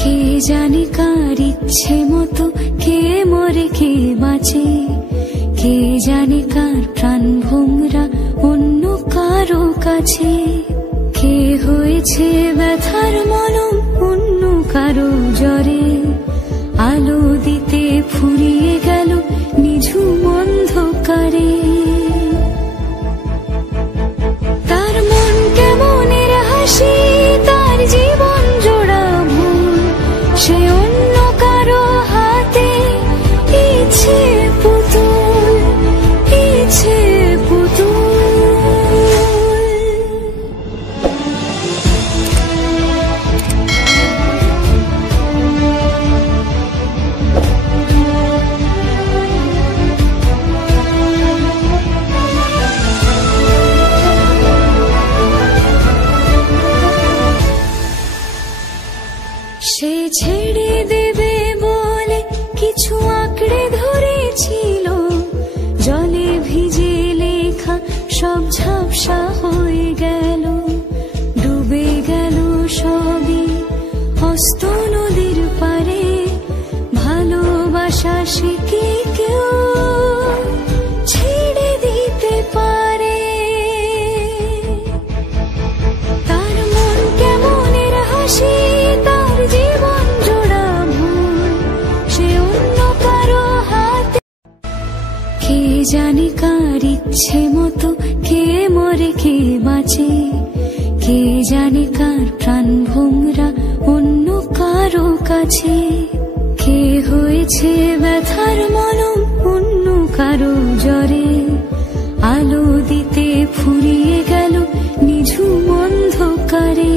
কে জানে কার ইচ্ছে মতো কে মরে কে বাঁচে, কে জানে কার প্রাণ ভোমরা অন্য কারো কাছে, কে হয়েছে ব্যথার মলম অন্য কারো জ্বরে, আলো দিতে ফুরিয়ে গেল নিঝুম অন্ধকারে। তার মন কেমনের হাসি, তার জীবন জোড়া ভুল, সে অন্য কারো হাতে ইচ্ছে পুতুল, ইচ্ছে পুতুল। সে ছেড়ে দেবে বলে কিছু আঁকড়ে ধরেছিল, জলে ভিজে লেখা সব ঝাপসা হয়ে গেল, ডুবে গেল সবই অস্ত নদীর পারে। ভালোবাসা সে কি কেউ ছেড়ে দিতে পারে? তার মন কেমনের হাসি, তার জীবন জোড়া ভুল, সে অন্য কারো হাতে। কে জানে কার ইচ্ছে মতো কে মরে কে বাঁচে, কে জানে কার প্রাণ ভোমরা অন্য কারো কাছে, কে হয়েছে ব্যথার মলম অন্য কারো জ্বরে, আলো দিতে ফুরিয়ে গেল নিঝুম অন্ধকারে।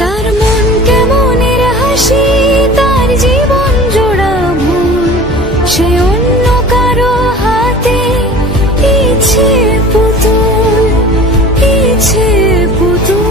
তার মন কেমনের হাসি, তার জীবন জোড়া ভুল, সে অন্য কারো হাতে ইচ্ছে পুতুল, ইচ্ছে পুতুল।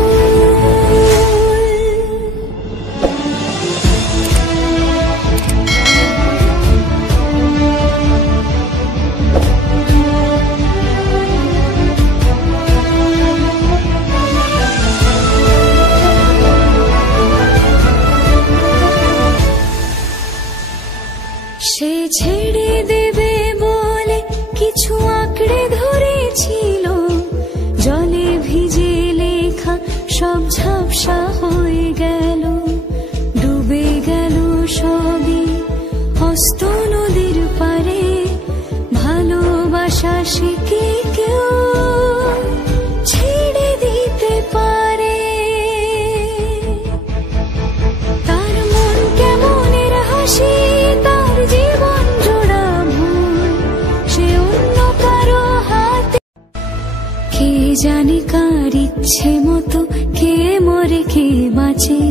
সে ছেড়ে দেবে বলে কিছু আঁকড়ে ধরেছিল, জলে ভিজে লেখা সব ঝাপসা হয়ে গেল, ডুবে গেল সবই অস্ত নদীর পারে। ভালোবাসা সে কি কেউ ছেড়ে দিতে পারে? তার মন কেমনের হাসি, তার জীবন জোড়া ভুল, সে অন্য কারো হাতে। কে জানে কার ইচ্ছে মতো কে মরে কে বাঁচে,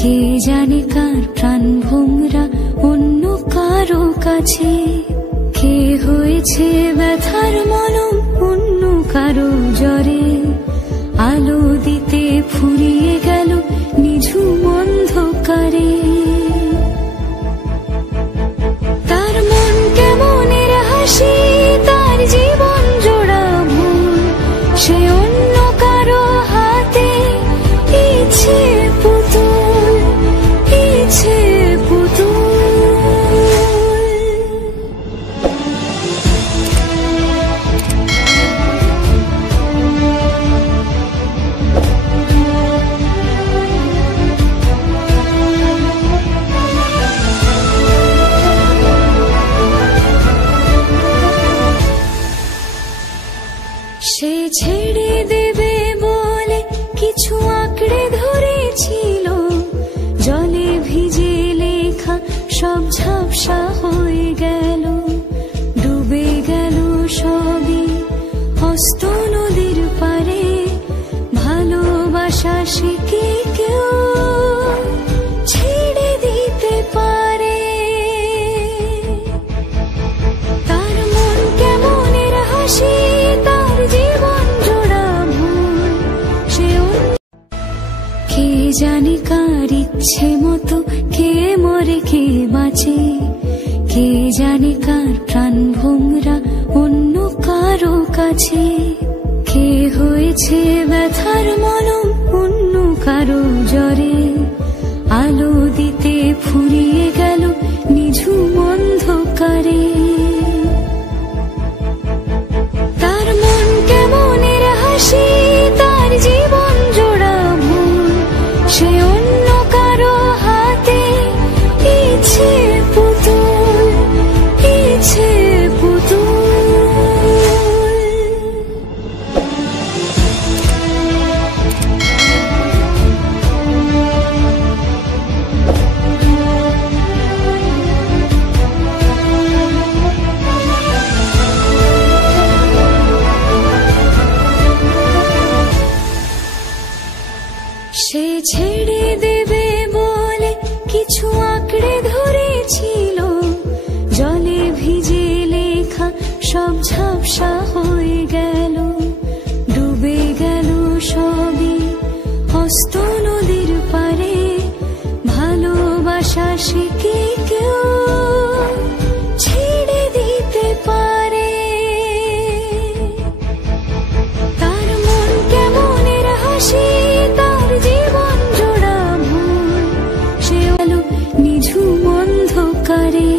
কে জানে কার প্রাণ ভোমরা অন্য কারো কাছে, কে হয়েছে ব্যথার মলম অন্য কারো জ্বরে, আলো দিতে ফুরিয়ে গেল নিঝুম অন্ধকারে। তার মন কেমনের হাসি, তার জীবন জোড়া ভুল, সে অন্য কারো হাতে ইচ্ছে পুতুল, ইচ্ছে পুতুল। সে ছেড়ে দেবে বলে কিছু আঁকড়ে ধরেছিল, জলে ভিজে লেখা সব ঝাপসা হয়ে গেল, ডুবে গেল সবই অস্ত নদীর পারে। ভালোবাসা সে কি কেউ ছেড়ে দিতে পারে? তার মন কেমনের হাসি, তার জীবন জোড়া ভুল, সে কে জানে কার ইচ্ছে মতো কে মরে কে বাঁচে, কে জানে কার প্রাণ ভোমরা অন্য কারো কাছে, কে হয়েছে ব্যথার মলম অন্য কারো সে ছেড়ে দেবে বলে কিছু আঁকড়ে ধরেছিল, জলে ভিজে লেখা সব ঝাপসা হয়ে গেল, ডুবে গেল সবই হস্ত নদীর পারে। ভালোবাসা সে কি কেউ ছেড়ে দিতে পারে? তার মন কেমনের হাসি, তার জীবন জোড়া ভুল, সে আলো নিঝুম অন্ধকারে।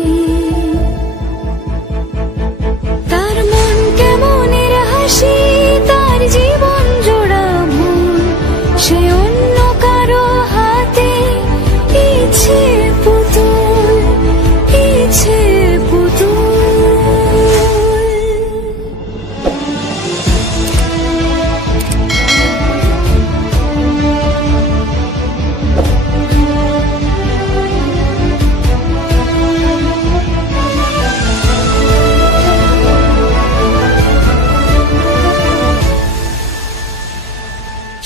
তার মন কেমনের হাসি, তার জীবন জোড়া ভুল, সে অন্য কারো হাতে ইচ্ছে পুতুল, ইচ্ছে পুতুল।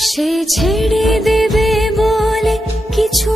সে ছেড়ে দেবে বলে কিছু